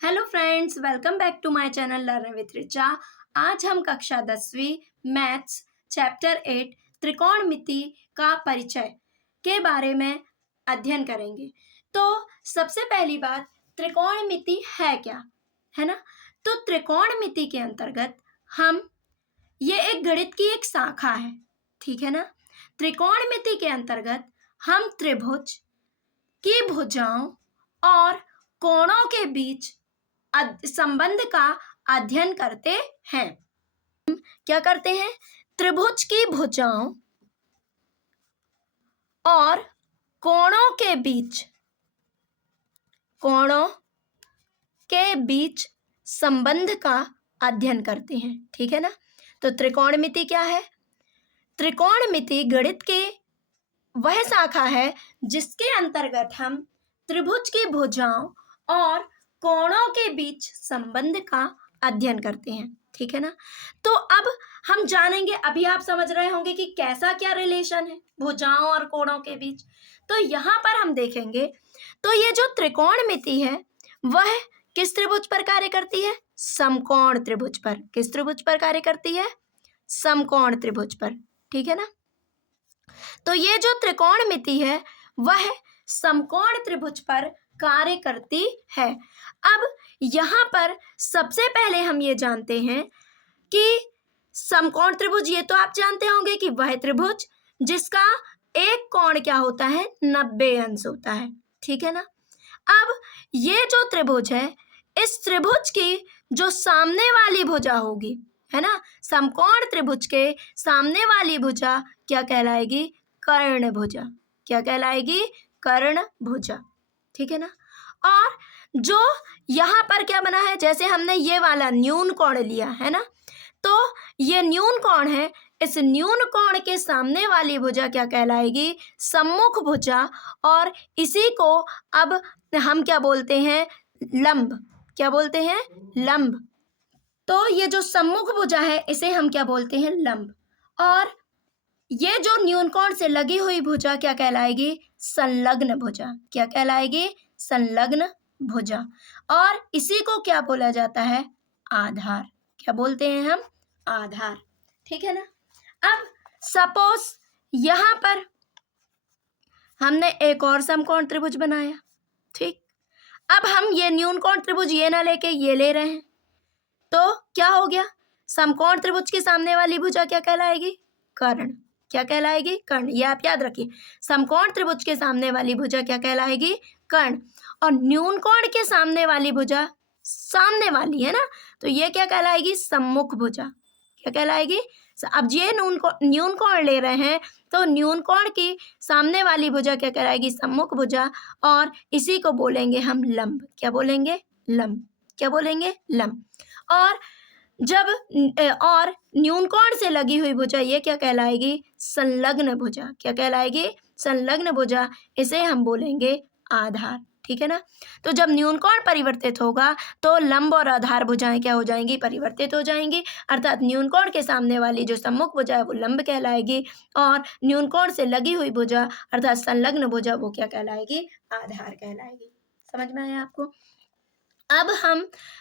Hello friends, welcome back to my channel learn with Richa. आज हम कक्षा 10वीं मैथ्स चैप्टर 8 त्रिकोणमिति का परिचय के बारे में अध्ययन करेंगे। तो सबसे पहली बात, त्रिकोणमिति है क्या, है ना। तो त्रिकोणमिति के अंतर्गत ये एक गणित की एक शाखा है, ठीक है ना। त्रिकोणमिति के अंतर्गत हम त्रिभुज की भुजाओं और कोणों के बीच संबंध का अध्ययन करते हैं। क्या करते हैं? त्रिभुज की भुजाओं और कोणों के बीच संबंध का अध्ययन करते हैं, ठीक है ना। तो त्रिकोणमिति क्या है? त्रिकोणमिति गणित की वह शाखा है जिसके अंतर्गत हम त्रिभुज की भुजाओं और कोणों के बीच संबंध का अध्ययन करते हैं, ठीक है ना। तो अब हम जानेंगे, अभी आप समझ रहे होंगे कि कैसा क्या रिलेशन है भुजाओं और कोणों के बीच। तो यहाँ पर हम देखेंगे, तो ये जो त्रिकोणमिति है वह किस त्रिभुज पर कार्य करती है? समकोण त्रिभुज पर। किस त्रिभुज पर कार्य करती है? समकोण त्रिभुज पर, ठीक है ना। तो ये जो त्रिकोणमिति है वह समकोण त्रिभुज पर कार्य करती है। अब यहाँ पर सबसे पहले हम ये जानते हैं कि समकोण त्रिभुज, ये तो आप जानते होंगे कि वह त्रिभुज जिसका एक कोण क्या होता है? 90 अंश होता है, ठीक है ना। अब ये जो त्रिभुज है, इस त्रिभुज की जो सामने वाली भुजा होगी, है ना, समकोण त्रिभुज के सामने वाली भुजा क्या कहलाएगी? कर्ण भुजा। क्या कहलाएगी? कर्ण भुजा, ठीक है ना। और जो यहाँ पर क्या बना है, जैसे हमने ये वाला न्यून कोण लिया है ना, तो ये न्यून कोण है, इस न्यून कोण के सामने वाली भुजा क्या कहलाएगी? सम्मुख भुजा। और इसी को अब हम क्या बोलते हैं? लंब। क्या बोलते हैं? लंब। तो ये जो सम्मुख भुजा है इसे हम क्या बोलते हैं? लंब। और ये जो न्यून कोण से लगी हुई भुजा क्या कहलाएगी? संलग्न भुजा। क्या कहलाएगी? संलग्न भुजा। और इसी को क्या बोला जाता है? आधार। क्या बोलते हैं हम? आधार, ठीक है ना। अब सपोज यहाँ पर हमने एक और समकोण त्रिभुज बनाया, ठीक। अब हम ये न्यून कोण त्रिभुज ये ना लेके ये ले रहे हैं, तो क्या हो गया? समकोण त्रिभुज के सामने वाली भुजा क्या कहलाएगी? कर्ण। क्या कहलाएगी? कर्ण। ये आप याद रखिए, समकोण त्रिभुज के सामने वाली भुजा क्या कहलाएगी? कर्ण। और न्यून कोण के सामने वाली भुजा, सामने वाली है ना, तो ये क्या कहलाएगी? सम्मुख भुजा। क्या कहलाएगी? अब ये न्यून कोण ले रहे हैं, तो न्यून कोण की सामने वाली भुजा क्या कहलाएगी? सम्मुख भुजा। और इसी को बोलेंगे हम लंब। क्या बोलेंगे? लंब। क्या बोलेंगे? लंब। और जब और न्यून कोण से लगी हुई भुजा ये क्या कहलाएगी? संलग्न भुजा। क्या कहलाएगी? संलग्न भुजा। इसे हम बोलेंगे आधार, ठीक है ना। तो जब न्यून कोण परिवर्तित होगा तो लंब और आधार भुजाएं क्या हो जाएंगी? परिवर्तित हो जाएंगी। अर्थात न्यून कोण के सामने वाली जो सम्मुख भुजा है वो लंब कहलाएगी, और न्यून कोण से लगी हुई भुजा अर्थात संलग्न भुजा वो क्या कहलाएगी? आधार कहलाएगी। समझ में आया आपको? अब हम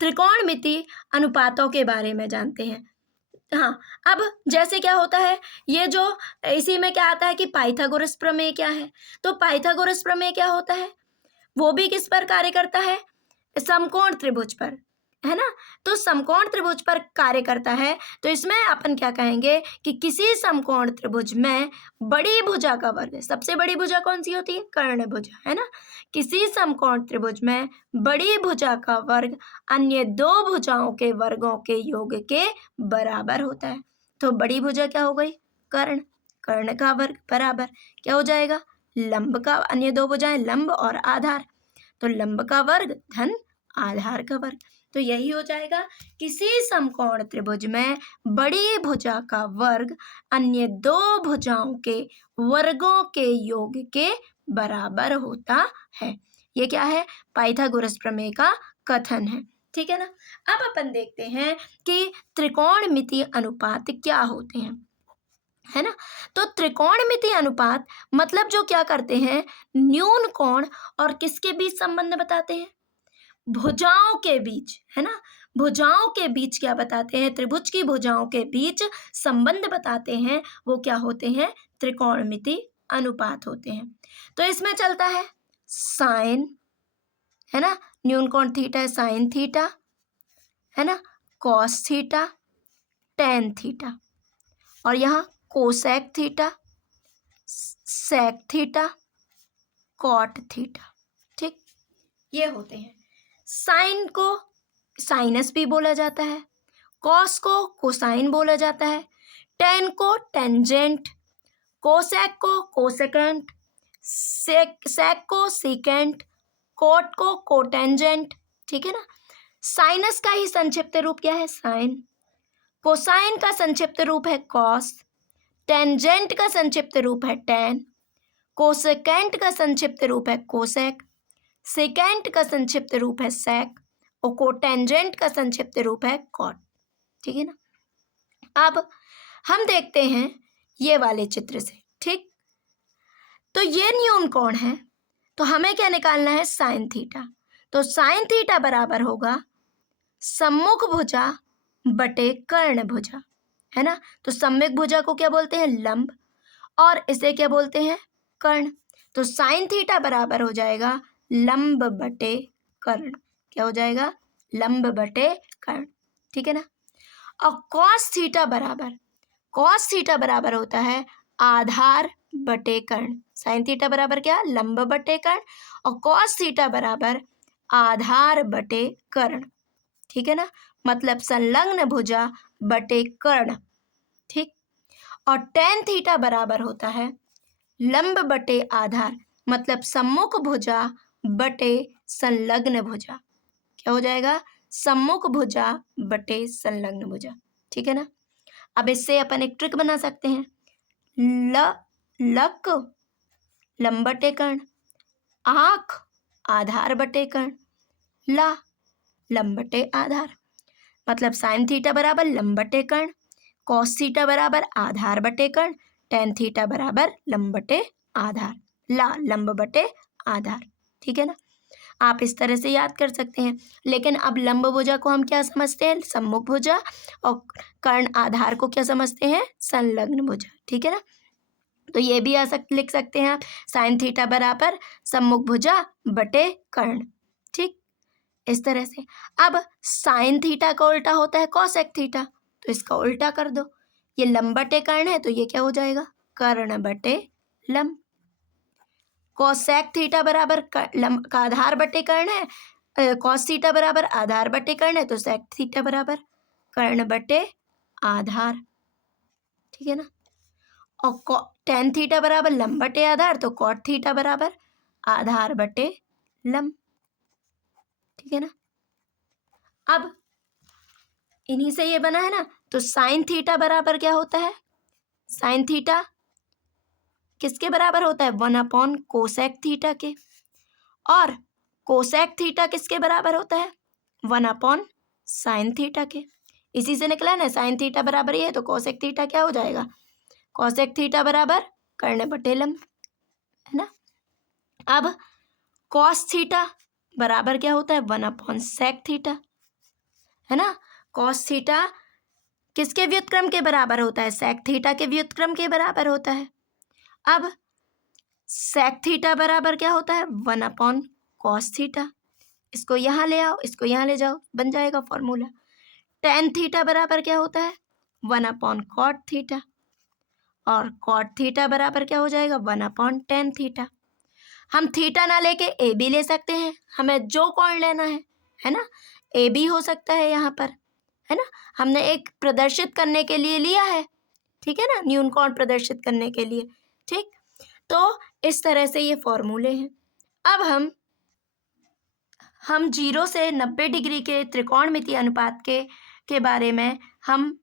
त्रिकोणमिति अनुपातों के बारे में जानते हैं। हाँ, अब जैसे क्या होता है, ये जो इसी में क्या आता है कि पाइथागोरस प्रमेय क्या है? तो पाइथागोरस प्रमेय क्या होता है? वो भी किस पर कार्य करता है? समकोण त्रिभुज पर, है ना। तो समकोण त्रिभुज पर कार्य करता है, तो इसमें अपन क्या कहेंगे कि किसी समकोण त्रिभुज में बड़ी भुजा का वर्ग, सबसे बड़ी भुजा कौन सी होती है? कर्ण भुजा, है ना। किसी समकोण त्रिभुज में बड़ी भुजा का वर्ग अन्य दो भुजाओं के वर्गों के योग के बराबर होता है। तो बड़ी भुजा क्या हो गई? कर्ण। कर्ण का वर्ग बराबर क्या हो जाएगा? लंब का, अन्य दो भुजाएं लंब और आधार, तो लंब का वर्ग धन आधार का वर्ग। तो यही हो जाएगा, किसी समकोण त्रिभुज में बड़ी भुजा का वर्ग अन्य दो भुजाओं के वर्गों के योग के बराबर होता है। ये क्या है? पाइथागोरस प्रमेय का कथन है, ठीक है ना। अब अपन देखते हैं कि त्रिकोणमिति अनुपात क्या होते हैं, है ना। तो त्रिकोणमिति अनुपात मतलब जो क्या करते हैं, न्यून कोण और किसके बीच संबंध बताते हैं? भुजाओं के बीच, है ना, भुजाओं के बीच क्या बताते हैं, त्रिभुज की भुजाओं के बीच संबंध बताते हैं, वो क्या होते हैं, त्रिकोणमिति अनुपात होते हैं। तो इसमें चलता है साइन, है ना, न्यून कोण थीटा है साइन थीटा, है ना, कॉस थीटा, टेन थीटा, और यहाँ cosec theta, sec theta, cot theta. ठीक, ये होते हैं। साइन को साइनस भी बोला जाता है, कॉस को कोसाइन बोला जाता है, टेन को टेंजेंट, कोसेक को कोसेकेंट, सेक को सीकेंट, कोट को कोटेंजेंट। ठीक है ना। साइनस का ही संक्षिप्त रूप क्या है, साइन। कोसाइन का संक्षिप्त रूप है कॉस। टेंजेंट का संक्षिप्त रूप है टेन। कोसेकेंट का संक्षिप्त रूप है कोसेक। सेकेंट का संक्षिप्त रूप है सेक। और कोटेंजेंट का संक्षिप्त रूप है कॉट। ठीक है ना। अब हम देखते हैं ये वाले चित्र से। ठीक, तो ये न्यून कोण है, तो हमें क्या निकालना है, साइन थीटा। तो साइन थीटा बराबर होगा सम्मुख भुजा बटे कर्ण भुजा, है ना। तो सम्मुख भुजा को क्या बोलते हैं, लंब, और इसे क्या बोलते हैं, कर्ण। तो साइन थीटा बराबर हो जाएगा लंब बटे कर्ण। क्या हो जाएगा, लंब बटे कर्ण। ठीक है ना। और कॉस थीटा बराबर होता है आधार बटे कर्ण। साइन थीटा बराबर क्या, लंब बटे कर्ण, और कॉस थीटा बराबर आधार बटे कर्ण। ठीक है ना, मतलब संलग्न भुजा बटे कर्ण। ठीक, और टेन थीटा बराबर होता है लंब बटे आधार, मतलब सम्मुख भुजा बटे संलग्न भुजा। क्या हो जाएगा, सम्मुख भुजा बटे संलग्न भुजा। ठीक है ना। अब इससे अपन एक ट्रिक बना सकते हैं, लक लंब बटे कर्ण, आँख आधार बटे कर्ण, ला लंब बटे आधार, मतलब साइन थीटा बराबर लंब बटे कर्ण, कॉस थीटा बराबर आधार बटे कर्ण, टेन थीटा बराबर लंब बटे आधार, ला लंब बटे आधार। ठीक है ना। आप इस तरह से याद कर सकते हैं। लेकिन अब लंब भुजा को हम क्या समझते हैं, सम्मुख भुजा, और कर्ण आधार को क्या समझते हैं, संलग्न भुजा। ठीक है ना। तो ये भी लिख सकते हैं आप, साइन थीटा बराबर सम्मुख भुजा बटे कर्ण। ठीक, इस तरह से। अब साइन थीटा का उल्टा होता है कॉसेक थीटा, तो इसका उल्टा कर दो। ये लंब बटे कर्ण है, तो ये क्या हो जाएगा, कर्ण बटे लंब। कॉसेक थीटा बराबर लंब का आधार बटे कर्ण है, कॉस थीटा बराबर आधार बटे कर्ण है, तो सेक थीटा बराबर कर्ण बटे आधार। ठीक है ना। और टेन थीटा बराबर लंब बटे आधार, तो कॉट थीटा बराबर आधार बटे लंब। ठीक है ना। अब इन्हीं से ये बना है ना, तो साइन थीटा बराबर क्या होता है, साइन थीटा किसके बराबर होता है, 1 कोसेक थीटा के। और कोसेक थीटा किसके बराबर होता है, 1 साइन थीटा के। इसी से निकला ना, साइन थीटा बराबर ये है, तो कोसेक थीटा क्या हो जाएगा, कोसेक थीटा बराबर कर्ण बटे लंब, है ना। अब कॉस थीटा बराबर क्या होता है, 1 सेक थीटा, है ना। कॉस थीटा किसके व्युत्क्रम के बराबर होता है, सेक थीटा के व्युत्क्रम के बराबर होता है। अब सेक थीटा बराबर क्या होता है, 1 कॉस थीटा। इसको यहाँ ले आओ, इसको यहाँ ले जाओ, बन जाएगा फॉर्मूला। टेन थीटा बराबर क्या होता है, 1 कॉट थीटा। और कॉट थीटा बराबर क्या हो जाएगा, 1 थीटा। हम थीटा ना लेके ए बी ले सकते हैं, हमें जो कोण लेना है ना, ए बी हो सकता है यहाँ पर, है ना। हमने एक प्रदर्शित करने के लिए लिया है, ठीक है ना, न्यून कोण प्रदर्शित करने के लिए। ठीक, तो इस तरह से ये फॉर्मूले हैं। अब हम 0 से 90 डिग्री के त्रिकोणमिति अनुपात के बारे में हम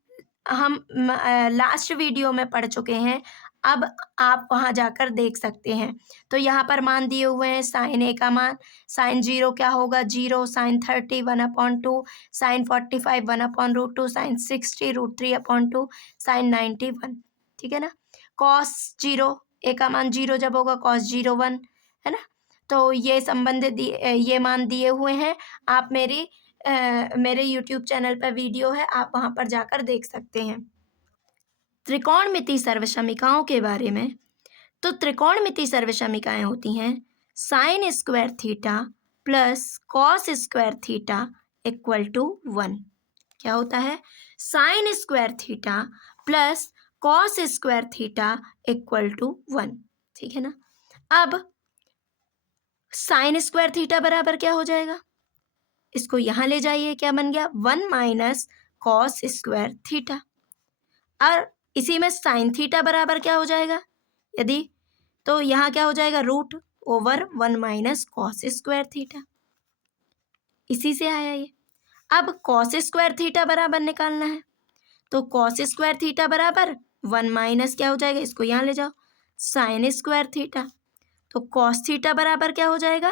लास्ट वीडियो में पढ़ चुके हैं। अब आप वहाँ जाकर देख सकते हैं। तो यहाँ पर मान दिए हुए हैं, साइन ए का मान, साइन 0 क्या होगा 0, साइन 30 1/2, साइन 45 1/√2, साइन 60 √3/2, साइन 90 1। ठीक है ना। कॉस 0 ए का मान 0 जब होगा, कॉस 0 1, है ना। तो ये संबंध ये मान दिए हुए हैं। आप मेरे यूट्यूब चैनल पर वीडियो है, आप वहाँ पर जाकर देख सकते हैं। त्रिकोणमिति सर्वसमीकाओं के बारे में, तो त्रिकोणमिति सर्वसमीकाएं होती हैं sine square theta plus cos square theta equal to 1। क्या होता है? Sine square theta plus cos square theta equal to 1। ठीक है ना। अब साइन स्क्वायर थीटा बराबर क्या हो जाएगा? इसको यहां ले जाइए, क्या बन गया? 1 माइनस कॉस स्क्वायर थीटा। और इसी में साइन थीटा बराबर क्या हो जाएगा? यदि तो यहाँ क्या हो जाएगा? Root over 1 minus cos square theta. इसी से आया ये। अब कॉस स्क्वायर थीटा बराबर निकालना है, तो कॉस स्क्वायर थीटा बराबर 1 माइनस क्या हो जाएगा? इसको यहाँ ले जाओ, साइन स्क्वायर थीटा। तो कॉस थीटा बराबर क्या हो जाएगा?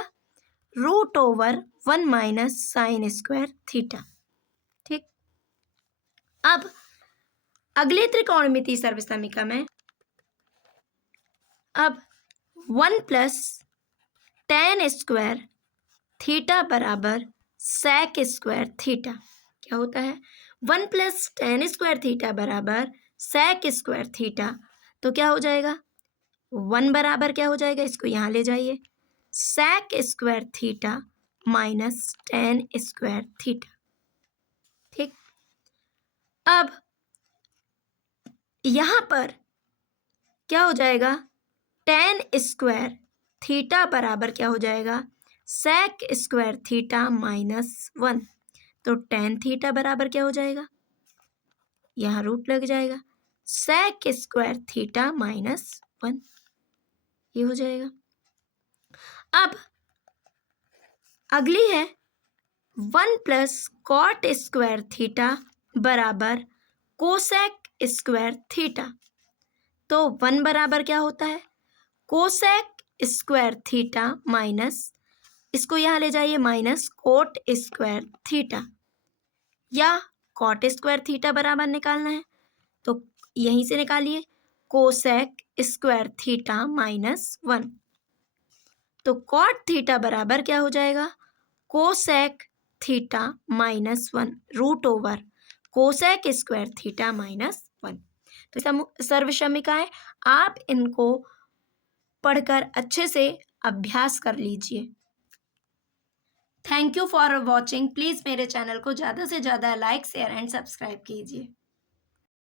Root over 1 minus sine square theta. ठीक। अब अगले त्रिकोणमिति सर्वसमीका में अब 1 प्लस टेन स्क्वायर थीटा बराबर सेक स्क्वायर थीटा। क्या होता है? 1 प्लस टेन स्क्वायर थीटा बराबर सेक स्क्वायर थीटा। तो क्या हो जाएगा? 1 बराबर क्या हो जाएगा? इसको यहाँ ले जाइए, sec square theta minus tan square theta. ठीक। अब यहाँ पर क्या हो जाएगा? टेन स्क्वायर थीटा बराबर क्या हो जाएगा? Sec square theta minus 1। तो टेन थीटा बराबर क्या हो जाएगा? यहाँ रूट लग जाएगा, सेक स्क्वायर थीटा माइनस 1। ये हो जाएगा। अब अगली है 1 प्लस कॉट स्क्वायर थीटा बराबर कोसेक स्क्वायर थीटा। तो 1 बराबर क्या होता है? कोसेक स्क्वायर थीटा माइनस, इसको यहाँ ले जाइए, माइनस कोट स्क्वायर थीटा, या कॉट स्क्वायर थीटा बराबर निकालना है तो यहीं से निकालिए, कोसेक स्क्वायर थीटा माइनस 1। तो कॉट थीटा बराबर क्या हो जाएगा? Cosec theta minus 1 root over cosec square theta minus 1। तो सर्वसमीकाएं, आप इनको पढ़कर अच्छे से अभ्यास कर लीजिए। Thank you for watching. Please मेरे चैनल को ज़्यादा से ज़्यादा लाइक, शेयर एंड सब्सक्राइब कीजिए।